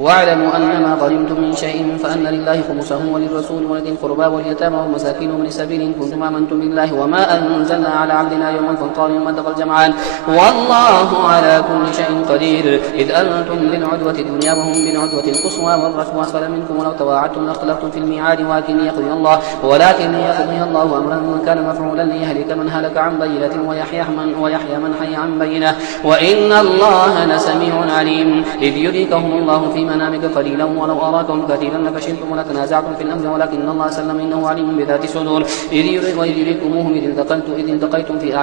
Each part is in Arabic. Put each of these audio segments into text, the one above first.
واعلموا أنما غنمتم من شيء فأن لله خمسه وللرسول ولذي القربى واليتامى والمساكين وابن السبيل إن كنتم آمنتم بالله وما أنزلنا على عبدنا يوم الفرقان يوم التقى الجمعان والله على كل شيء قدير. إذ أنتم بالعدوة الدنيا وهم بالعدوة القصوى والركب أسفل منكم ولو تواعدتم لاختلفتم في الميعاد ولكن يقضي الله أمرا كان مفعولا ليهلك من هلك عن بينة ويحيى من حي عن بينة وإن الله لسميع عليم. إذ يريكهم الله في منامك قليلا ولو أراكم كثيرا لفشلتم ولتنازعتم في الأمر ولكن الله سلم إنه عليم بذات الصدور. إذ يريكموهم إذ التقيتم في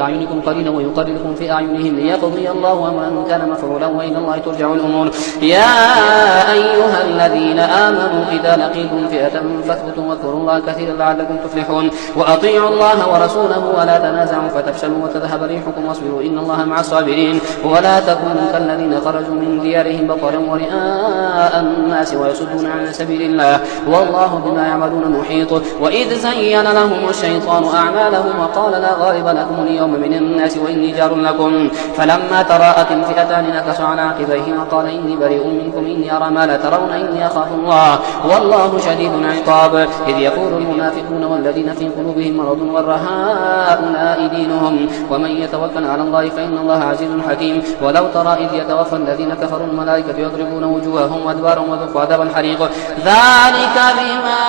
أعينكم قليلا ويقللكم في أعينهم ليقضي الله أمرا كان مفعولا وإلى الله ترجع الأمور. يا أيها الذين آمنوا إذا لقيتم فئة فاثبتوا واذكروا الله كثيرا لعلكم تفلحون وأطيعوا الله ورسوله ولا تنازعوا فتفشلوا وتذهب ريحكم واصبروا إن الله مع الصابرين. ولا تكونوا كالذين خرجوا من ديارهم بطرا ورئاء الناس ويصدون عن سبيل الله والله بما يعملون محيط. وإذ زين لهم الشيطان أعمالهم وقال لا غالب لكم اليوم من الناس وإني جار لكم فلما تراءت الفئتان نكص على عقبيه وقال إني بريء منكم إني أرى ما لا ترون إني أخاف الله والله شديد العقاب. إذ يقول المنافقون والذين في قلوبهم مرض غر هؤلاء دينهم ومن يتوكل على الله فإن الله عزيز حكيم. ولو ترى إذ يتوفى الذين كفروا الملائكة يضربون وجوههم وأدبارهم وذوقوا عذاب الحريق ذلك بما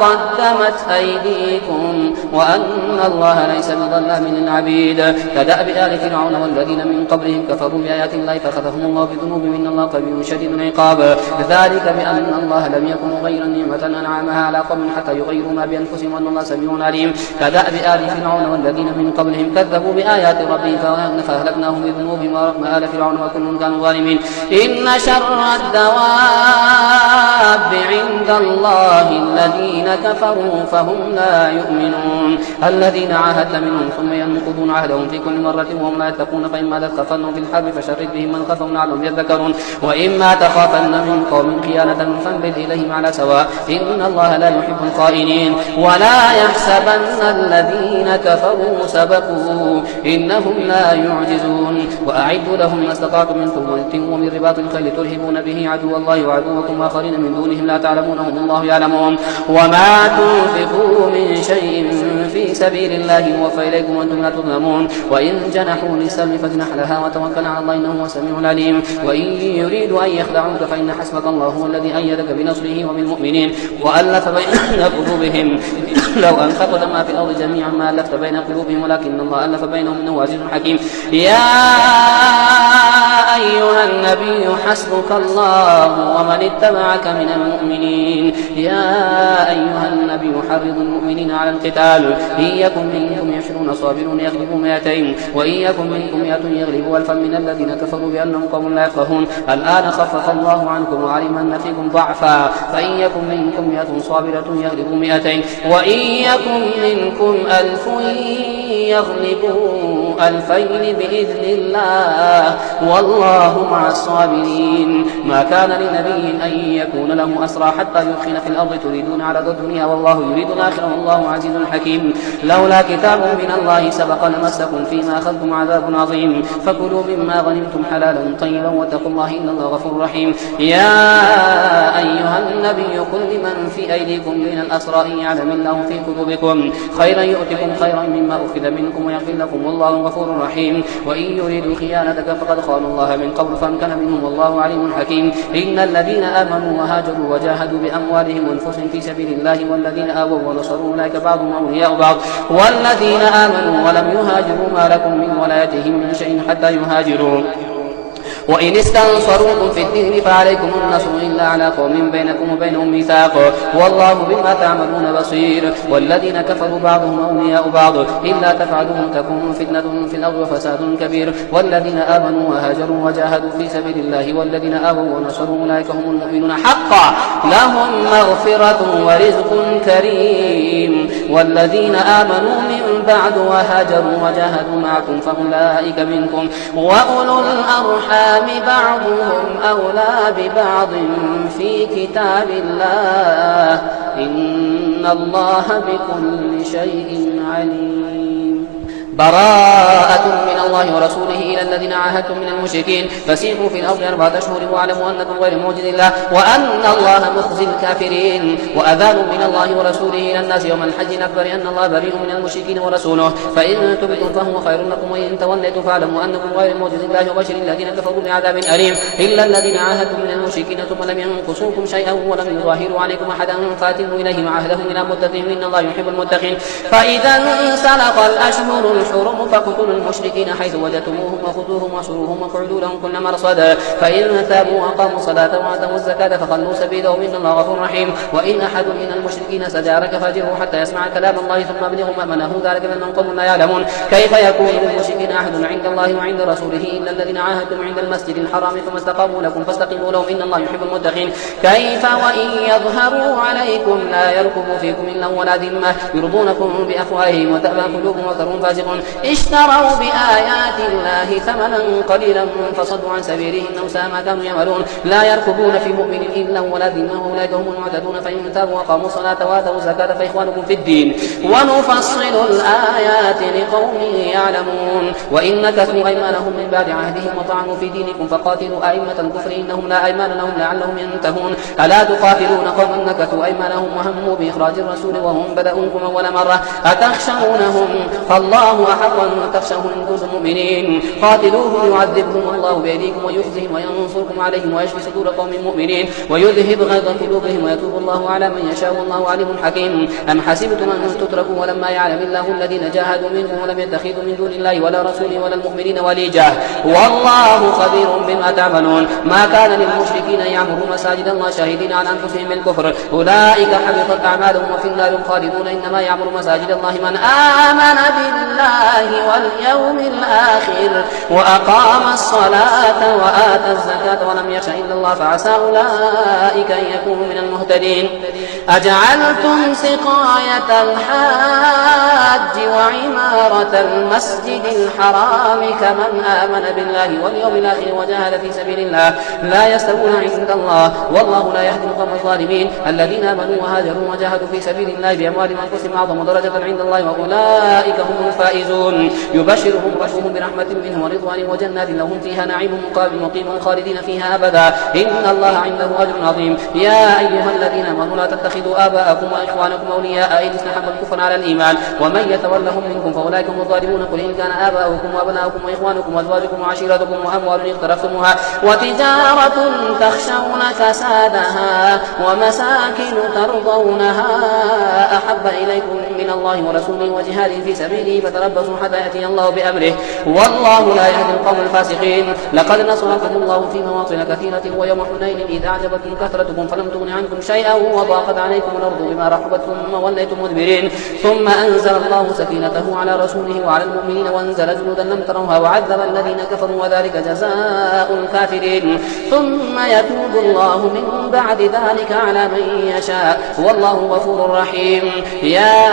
قدمت أيديكم وأن الله ليس بظلام للعبيد. كدأب آل فرعون والذين من قبلهم كفروا بآيات الله فأخذهم الله بذنوبهم إن الله قوي شديد العقاب. ذلك بأن الله لم يكن غير نعمة أنعمها على قوم حتى يغيروا ما بأنفسهم وأن الله سميع عليم. كدأب آل فرعون والذين من قبلهم كذبوا بآيات ربهم فأهلكناهم بذنوبهم ورحمة آل فرعون وكل كانوا ظالمين. إن شر الدواب عند الله الذين كفروا فهم لا يؤمنون الذين عاهدت منهم ثم ينقضون عهدهم في كل مرة وهم لا يتقون فإما تثقفنهم في الحرب فشرد بهم من خلفهم لعلهم يذكرون وإما تخافن من قوم خيانة فانبذ إليهم على سواء إن الله لا يحب الخائنين. ولا يحسبن الذين كفروا سبقوا إنهم لا يعجزون. وأعدوا لهم ما استطعتم من قوة ومن رباط الخيل ترهبون به عدو الله وعدوكم آخرين من دونهم لا تعلمونهم الله يعلمهم. وما تنفقوا من شيء في سبيل الله يوفى إليكم وأنتم لا تظلمون. وإن جنحوا للسلم فاجنح لها وتوكل على الله إنه هو السميع العليم. وإن يريدوا أن يخدعوك فإن حسبك الله هو الذي أيدك بنصره وبالمؤمنين وألف بين قلوبهم لو أنفقت ما في الأرض جميعا ما ألفت بين قلوبهم ولكن الله ألف بينهم إنه عزيز حكيم. يا أيها النبي حسبك الله ومن اتبعك من المؤمنين. يا أيها النبي حرض المؤمنين على القتال إن يكن منكم 20 صابرون يغلبوا 200 وإن يكن منكم 100 يغلبوا 1000 من الذين كفروا بأنهم قوم لا يفقهون. الآن خفف الله عنكم وعلم أن فيكم ضعفا فإن يكن منكم 100 صابرة يغلبوا 200 وإن يكن منكم 1000 يغلبوا 2000 بإذن الله والله مع الصابرين. ما كان لنبي أن يكون له أسرى حتى يدخل في الأرض تريدون عرض الدنيا والله يريد الآخرة والله عزيز حكيم. لولا كتاب من الله سبق لمسكم فيما أخذتم عذاب عظيم فكلوا مما غنمتم حلالا طيبا واتقوا الله إن الله غفور رحيم. يا أيها النبي قل لمن في أيديكم من الأسرى إن يعلم الله في قلوبكم خيرا يؤتكم خيرا مما أخذ منكم ويغفر لكم والله غفور رحيم. وإن يريدوا خيانتك فقد خانوا الله من قبل فامكن منهم والله عليم حكيم. إن الذين آمنوا وهاجروا وجاهدوا بأموالهم وأنفسهم في سبيل الله والذين آووا ونصروا أولئك بعضهم أولياء بعض والذين آمنوا ولم يهاجروا ما لكم من ولايتهم من شيء حتى يهاجروا. وإن استنصروكم في الدين فعليكم النصر إلا على قوم بينكم وبينهم ميثاق والله بما تعملون بصير. والذين كفروا بعضهم أولياء بعض إلا تفعلوه تكون فتنة في الأرض وفساد كبير. والذين آمنوا وهاجروا وجاهدوا في سبيل الله والذين آووا ونصروا أولئك هم المؤمنون حقا لهم مغفرة ورزق كريم. والذين آمنوا من بعد وهاجروا وجاهدوا معكم فأولئك منكم وأولو الأرحام بعضهم أولى ببعض في كتاب الله إن الله بكل شيء عليم. براءة من الله ورسوله إلى الذين عاهدتم من المشركين فسيحوا في الأرض 4 أشهر واعلموا أنكم غير معجز الله وأن الله مخزي الكافرين. وأذان من الله ورسوله إلى الناس يوم الحج الأكبر أن الله بريء من المشركين ورسوله فإن تبتم فهو خير لكم وإن توليتم فاعلموا أنكم غير معجز الله وبشر الذين كفروا بعذاب أليم إلا الذين عاهدتم من المشركين ثم لم ينقصوكم شيئا ولم يظاهروا عليكم أحدا فاتموا إليهم عهدهم إلى مدتهم إن الله يحب المتقين. فإذا انسلخ الأشهر الحرم فاقتلوا المشركين حيث وجدتموهم وخذوهم واحصروهم واقعدوا لهم كل مرصد فإن تابوا وأقاموا الصلاة وآتوا الزكاة فخلوا سبيلهم إن الله غفور رحيم. وإن أحد من المشركين استجارك فأجره حتى يسمع كلام الله ثم أبلغه مأمنه ذلك بأنهم قوم لا يعلمون. كيف يكون للمشركين عهد عند الله وعند رسوله إلا الذين عاهدتم عند المسجد الحرام ثم استقاموا لكم فاستقيموا لهم إن الله يحب المتقين. كيف وإن يظهروا عليكم لا يركبوا فيكم إلا ولا ذمة يرضونكم بأفواههم وتأبى قلوبهم وترون فاسقون اشتروا بآيات الله ثمنا قليلا فصدوا عن سبيله إنهم ساء ما كانوا يعملون. لا يركبون في مؤمن إلا ولا ذمة أولئك هم المعتدون. فإن تابوا وأقاموا الصلاة وآتوا الزكاة فإخوانكم في الدين ونفصل الآيات لقوم يعلمون. وإن نكثوا أيمانهم من بعد عهدهم وطعنوا في دينكم فقاتلوا أئمة الكفر إنهم لا أيمان لهم لعلهم ينتهون. ألا تقاتلون قوما نكثوا أيمانهم وهموا بإخراج الرسول وهم بدأوكم أول مرة أتخشونهم فالله أحق أن تخشوه إن كنتم مؤمنين. قاتلوهم يعذبهم الله بأيديكم ويخزهم وينصركم عليهم ويشفي صدور قوم مؤمنين ويذهب غيظ قلوبهم ويتوب الله على من يشاء والله عليم حكيم. أم حسبتم أن تتركوا ولما يعلم الله الذين جاهدوا منكم ولم يتخذوا من دون الله ولا رسوله ولا المؤمنين وليجة والله خبير بما تعملون. ما كان للمشركين أن يعمروا مساجد الله شاهدين على أنفسهم بالكفر أولئك حبطت أعمالهم وفي النار خالدون. إنما يعمر مساجد الله من آمن بالله واليوم الآخر وأقام الصلاة وآتى الزكاة ولم يخش إلا الله فعسى أولئك أن يكونوا من المهتدين. أجعلتم سقاية الحاج وعمارة المسجد الحرام كمن آمن بالله واليوم الآخر وجاهد في سبيل الله لا يستوون عند الله والله لا يهدي القوم الظالمين. الذين آمنوا وهاجروا وجاهدوا في سبيل الله بأموالهم وأنفسهم أعظم درجة عند الله وأولئك هم الفائزون. يبشرهم ربهم برحمة منه ورضوان وجنات لهم فيها نعيم مقيم خالدين فيها أبدا إن الله عنده أجر عظيم. يا أيها الذين آمنوا لا تتخذوا آباءكم وإخوانكم أولياء إن استحبوا الكفر على الإيمان ومن يتولهم منكم فأولئك هم الظالمون. قل إن كان آباؤكم وأبناؤكم وإخوانكم وأزواجكم وعشيرتكم وأموال اقترفتموها وتجارة تخشون كسادها ومساكن ترضونها أحب إليكم من الله ورسوله وجهاد في سبيله فتربصوا حتى يأتي الله بأمره والله لا يهدي القوم الفاسقين. لقد نصركم الله في مواطن كثيرة ويوم حنين إذ أعجبتكم كثرتكم فلم تغن عنكم شيئا وضاقت عليكم الأرض بما رحبت ثم وليتم مدبرين ثم أنزل الله سكينته على رسوله وعلى المؤمنين وأنزل جنودا لم تروها وعذب الذين كفروا وذلك جزاء الكافرين. ثم يتوب الله من بعد ذلك على من يشاء والله غفور رحيم. يا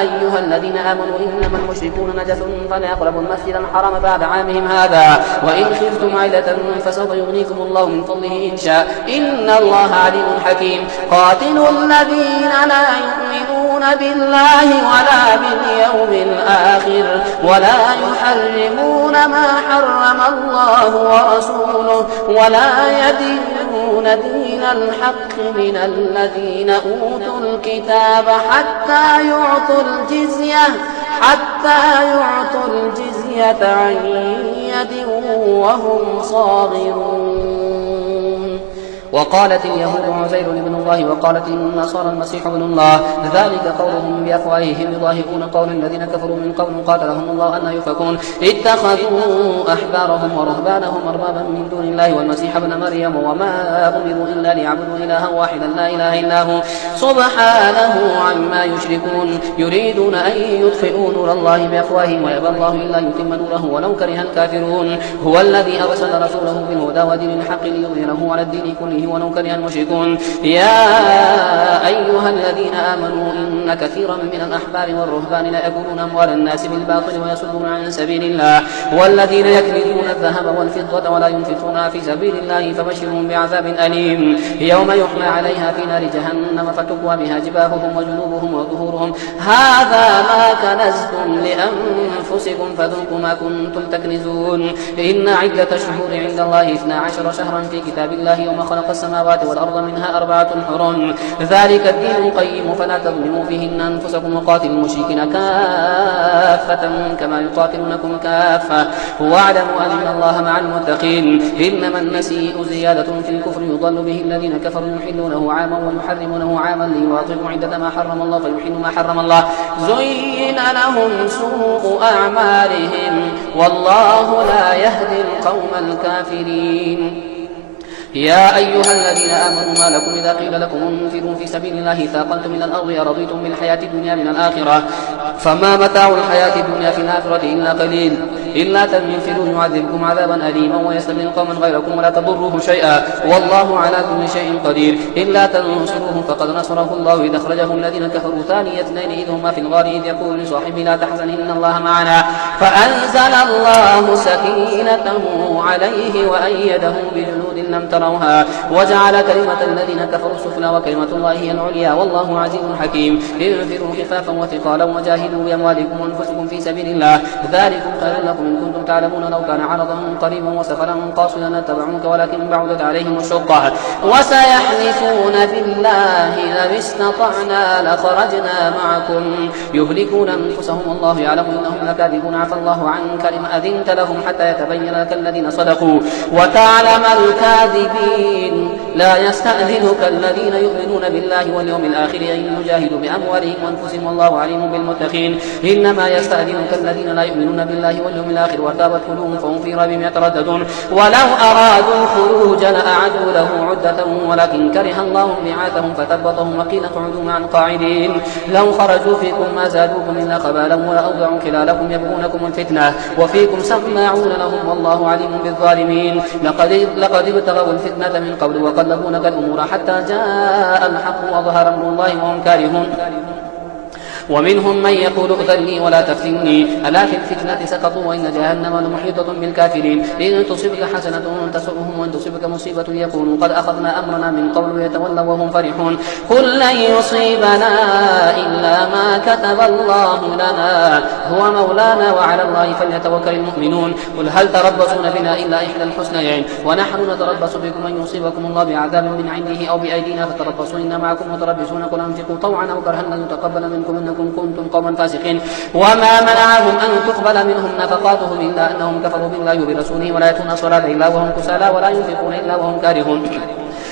أيها الذين آمنوا إنما المشركون نجس فلا يقربوا المسجد الحرام بعد عامهم هذا وإن خفتم عيلة فسوف يغنيكم الله من فضله إن شاء إن الله عليم حكيم. قاتلوا الذين لا يؤمنون بالله ولا باليوم الآخر ولا يحرمون ما حرم الله ورسوله ولا يدينون دين الحق من الذين أوتوا الكتاب حتى يعطوا الجزية عن يد وهم صاغرون. وقالت اليهود عزير ابن الله وقالت النصارى المسيح ابن الله ذلك قولهم بأفواههم يضاهئون قول الذين كفروا من قبل قاتلهم الله أن يؤفكون. اتخذوا أحبارهم ورهبانهم أربابا من دون الله والمسيح ابن مريم وما أمروا إلا ليعبدوا إلها واحدا لا إله إلا هو سبحانه عما يشركون. يريدون أن يطفئوا نور الله بأفواههم ويأبى الله إلا يتم نوره ولو كره الكافرون. هو الذي أرسل رسوله بالهدى ودين الحق ليظهره على الدين كله دونه ولو كره المشركون. يا أيها الذين آمنوا إن كثيرا من الأحبار والرهبان ليأكلون أموال الناس بالباطل ويصدون عن سبيل الله والذين يكنزون الذهب والفضة ولا ينفقونها في سبيل الله فبشرهم بعذاب أليم يوم يحمى عليها في نار جهنم فتكوى بها جباههم وجنوبهم وظهورهم هذا ما كنزتم لأنفسكم فذوقوا ما كنتم تكنزون. إن عدة الشهور عند الله 12 شهرا في كتاب الله يوم خلق السماوات والأرض منها 4 حرم ذلك الدين القيم فلا تظلموا فيهن أنفسكم وقاتلوا المشركين كافة كما يقاتلونكم كافة واعلموا أن الله مع المتقين. إنما النسيء زيادة في الكفر يضل به الذين كفروا يحلونه عاما ويحرمونه عاما ليواطئوا عدة ما حرم الله فيحلوا ما حرم الله زين لهم سوء أعمالهم والله لا يهدي القوم الكافرين. يا أيها الذين آمنوا ما لكم إذا قيل لكم انفروا في سبيل الله ثاقلتم من الأرض أرضيتم بالحياة الدنيا من الآخرة فما متاع الحياة الدنيا في الآخرة إلا قليل إلا تنفروا يعذبكم عذابا أليما ويستبدل قوما غيركم ولا تضروه شيئا والله على كل شيء قدير. إلا تنصروه فقد نصره الله إذ أخرجه الذين كفروا ثاني اثنين إذ هما في الغار إذ يقول لصاحبه لا تحزن إن الله معنا فأنزل الله سكينته عليه وأيده بجنود لم تروها وجعل كلمة الذين كفروا السفلى وكلمة الله هي العليا والله عزيز حكيم. انفروا خفافا وثقالا وجاهدوا بأموالكم وأنفسكم في سبيل الله ذلكم خير لكم إن كنتم تعلمون لو كان عرضا قريبا وسفرا قاصدا لاتبعوك ولكن بعدت عليهم الشقة وسيحلفون بالله لو استطعنا لخرجنا معكم يهلكون أنفسهم والله يعلم إنهم لكاذبون عفى الله عنك لما أذنت لهم حتى يتبين لك الذين صدقوا وتعلم الكاذبين. لا يستأذنك الذين يؤمنون بالله واليوم الآخر أن يجاهدوا بأموالهم وأنفسهم والله عليم بالمتقين. إنما يستأذنك الذين لا يؤمنون بالله واليوم الآخر وارتابت قلوبهم فهم في ريبهم يترددون ولو أرادوا الخروج لأعدوا له عدة ولكن كره الله بعاثهم فثبطهم وقيل اقعدوا مع القاعدين. لو خرجوا فيكم ما زادوكم إلا خبالا ولأوضعوا خلالكم يبغونكم الفتنة وفيكم سماعون لهم والله عليم بالظالمين. لقد ابتغوا الفتنة من قبل وقلبونك الأمور حتى جاء الحق وظهر أمر الله وهم كارهون. ومنهم من يقول ائذني ولا تفتني ألا في الفتنة سقطوا وإن جهنم لمحيطة بالكافرين. إن تصبك حسنة تسؤهم وإن تصبك مصيبة يقولوا قد أخذنا أمرنا من قبل يتولوا وهم فرحون. قل لن يصيبنا إلا ما كتب الله لنا هو مولانا وعلى الله فليتوكل المؤمنون. قل هل تربصون بنا إلا إحدى الحسنيين ونحن نتربص بكم أن يصيبكم الله بعذاب من عنده أو بأيدينا فتربصوا إنا معكم متربصون. قل أنفقوا طوعا أو كرها لن يتقبل منكم إنكم كنتم قوما فاسقين. وما منعهم أن تقبل منهم نفقاتهم إلا أنهم كفروا بالله وبرسوله ولا يأتون الصلاة إلا وهم كسالى ولا ينفقون إلا وهم كارهون.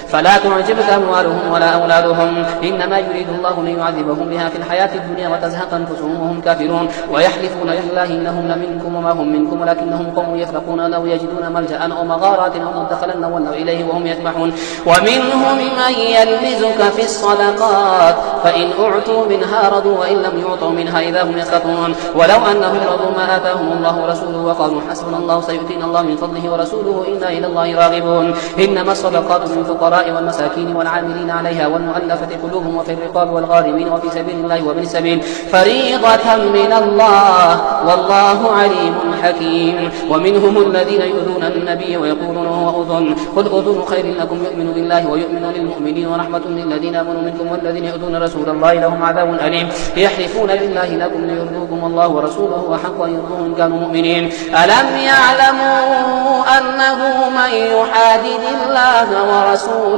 فلا تعجبك أموالهم ولا أولادهم إنما يريد الله ليعذبهم بها في الحياة الدنيا وتزهق أنفسهم وهم كافرون ويحلفون بالله إنهم لمنكم وما هم منكم ولكنهم قوم يفرقون لو يجدون ملجأ أو مغارات أو مدخلا ولوا إليه وهم يسمحون. ومنهم من يلمزك في الصدقات فإن أعطوا منها رضوا وإن لم يعطوا منها إذا هم يسخطون. ولو أنهم رضوا ما آتاهم الله ورسوله وقالوا حسبنا الله سيؤتينا الله من فضله ورسوله إنا إلى الله راغبون. إنما الصدقات للفقراء والمساكين والعاملين عليها والمؤلفة قلوبهم وفي الرقاب والغارمين وفي سبيل الله وابن السبيل فريضة من الله والله عليم حكيم. ومنهم الذين يؤذون النبي ويقولون هو أذن قل أذن خير لكم يؤمن بالله ويؤمن للمؤمنين ورحمة للذين آمنوا منكم والذين يؤذون رسول الله لهم عذاب أليم. يحلفون بالله لكم ليرضوكم الله ورسوله وحق أن يرضوه إن كانوا مؤمنين. ألم يعلموا أنه من يحادد الله ورسوله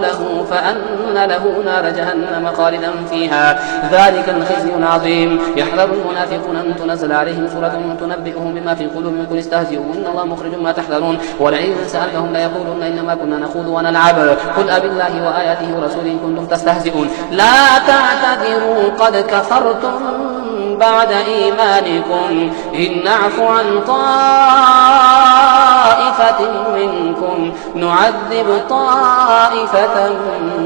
فأن له نار جهنم خالدا فيها ذلك الخزي العظيم. يحذر المنافقون أن تنزل عليهم سورة تنبئهم بما في قلوبهم قل استهزئوا إن الله مخرج ما تحذرون. ولئن سألتهم ليقولون إنما كنا نخوض ونلعب قل أبالله وآياته ورسوله كنتم تستهزئون لا تعتذروا قد كفرتم بعد إيمانكم إن نعفو عن طائفة منكم نعذب طائفة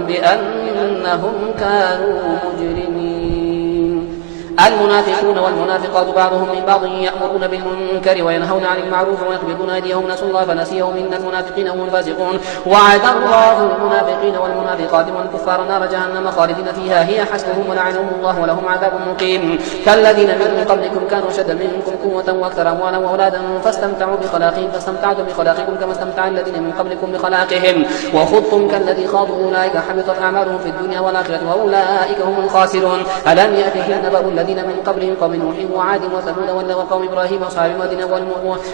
بأنهم كانوا مجرمين. المنافقون والمنافقات بعضهم من بعض يأمرون بالمنكر وينهون عن المعروف ويقبضون أيديهم نسوا الله فنسيهم إن المنافقين هم الفاسقون وعد الله المنافقين والمنافقات والكفار نار جهنم خالدين فيها هي حسبهم ولعنهم الله ولهم عذاب مقيم كالذين من قبلكم كانوا أشد منكم قوة وأكثر أموالا وأولادا فاستمتعوا بخلاقهم فاستمتعتم بخلاقكم كما استمتع الذين من قبلكم بخلاقهم وخضتم كالذي خاضوا أولئك حبطت أعمالهم في الدنيا والآخرة وأولئك هم الخاسرون ألم يأتهم نبأ الذين من قبلهم قوم نوح وعاد وثمود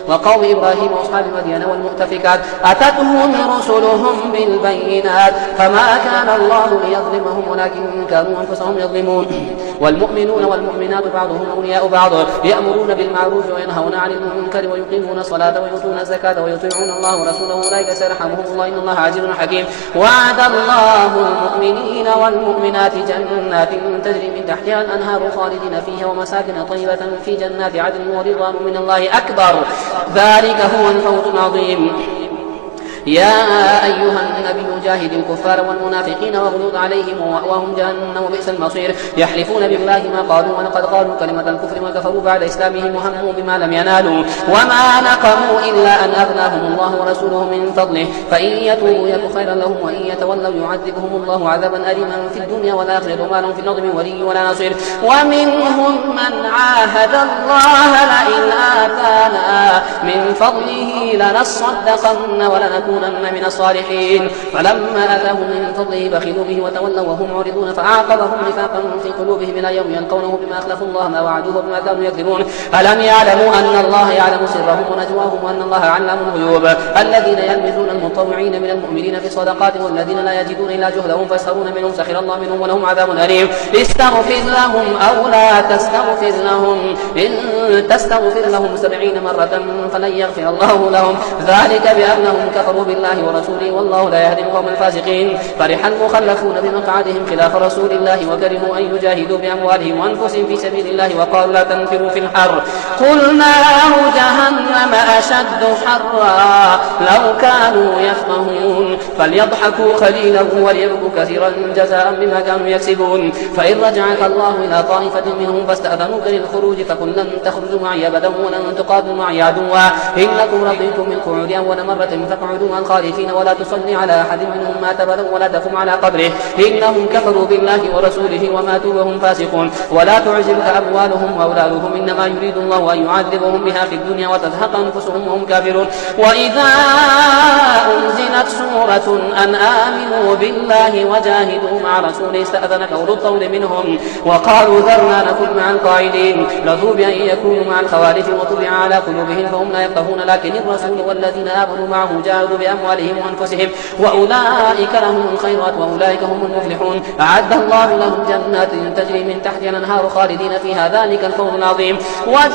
وقوم إبراهيم وأصحاب مدين والمؤتفكات أتتهم رسلهم بالبينات فما كان الله ليظلمهم ولكن كانوا أنفسهم يظلمون والمؤمنون والمؤمنات بعضهم أولياء بعض يأمرون بالمعروف وينهون عن المنكر ويقيمون الصلاة ويؤتون الزكاة ويطيعون الله ورسوله أولئك سيرحمهم الله إن الله عزيز حكيم وعد الله المؤمنين والمؤمنات جنات تجري من تحتها الأنهار خالدين فيها ومساكن طيبة في جنات عدن ورضوان من الله أكبر ذلك هو الفوز العظيم يا أيها النبي جاهد الكفار والمنافقين واغلظ عليهم ومأواهم جهنم وبئس المصير يحلفون بالله ما قالوا ولقد قالوا كلمة الكفر وكفروا بعد إسلامهم وهموا بما لم ينالوا وما نقموا إلا أن أغناهم الله ورسوله من فضله فإن يتوبوا يك خيرا لهم وإن يتولوا يعذبهم الله عذابا أليما في الدنيا والآخرة وما لهم في الأرض من ولي ولا نصير ومنهم من عاهد الله لئن آتانا من فضله لنصدقن ولنكونن من الصالحين فلما آتاهم من فضله بخلوا به وتولوا وهم معرضون فأعقبهم نفاقا في قلوبهم إلى يوم يلقونه بما أخلفوا الله ما وعدوه وبما كانوا يكذبون ألم يعلموا أن الله يعلم سرهم ونجواهم وأن الله علام الغيوب الذين يلمزون المطوعين من المؤمنين في الصدقات والذين لا يجدون إلا جهدهم فيسخرون منهم سخر الله منهم ولهم عذاب أليم استغفر لهم أو لا تستغفر لهم إن تستغفر لهم 70 مرة فلن يغفر الله لهم ذلك بأنهم كفروا بالله ورسوله والله لا يهدي القوم الفاسقين فرح المخلفون بمقعدهم خلاف رسول الله وكرهوا أن يجاهدوا بأموالهم وأنفسهم في سبيل الله وقالوا لا تنفروا في الحر قل نار جهنم أشد حرا لو كانوا يفقهون فليضحكوا قليلا وليبكوا كثيرا جزاء بما كانوا يكسبون فإن رجعك الله إلى طائفة منهم فاستأذنوك للخروج فقل لن تخرجوا معي أبدا ولن تقاتلوا معي عدوا إنكم رضيتم بالقعود أول مرة فاقعدوا مع الخالفين ولا تصلي على أحد منهم مات أبدا ولا تقم على قبره إنهم كفروا بالله ورسوله وماتوا وهم فاسقون ولا تعجبك أموالهم وأولادهم إنما يريد الله أن يعذبهم بها في الدنيا وتزهق أنفسهم وهم كافرون وإذا أنزلت سورة أن آمنوا بالله وجاهدوا مع رسوله استأذنك أولو الطول منهم وقالوا ذرنا نكن مع القاعدين رضوا بأن يكونوا مع الخوارج وطبع على قلوبهم فهم لا يفقهون لكن الرسول والذين آمنوا معه جاهدوا بأموالهم وأنفسهم وأولئك لهم الخيرات وأولئك هم المفلحون أعد الله لهم جنات تجري من تحتها الأنهار خالدين فيها ذلك الفوز العظيم وجاء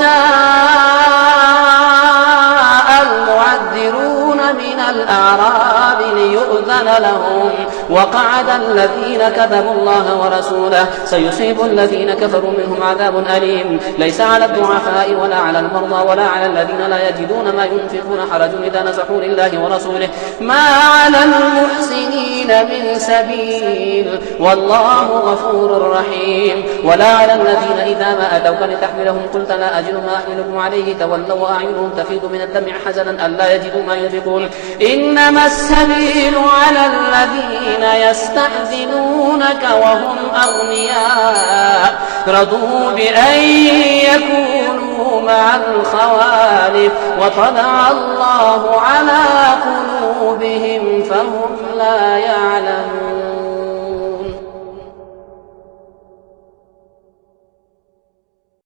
المعذرون من الأعراب ليؤذن لهم وقعد الذين كذبوا الله ورسوله سيصيب الذين كفروا منهم عذاب أليم ليس على الضعفاء ولا على المرضى ولا على الذين لا يجدون ما ينفقون حرج إذا نصحوا لله ورسوله ما على المحسنين من سبيل والله غفور رحيم ولا على الذين إذا ما أتوك لتحملهم قلت لا أجد ما أحملكم عليه تولوا وأعينهم تفيض من الدمع حزنا ألا يجدوا ما ينفقون إنما السبيل على الذين يستأذنونك وهم أغنياء رضوا بأن يكونوا مع الخوالف وطبع الله على قلوبهم فهم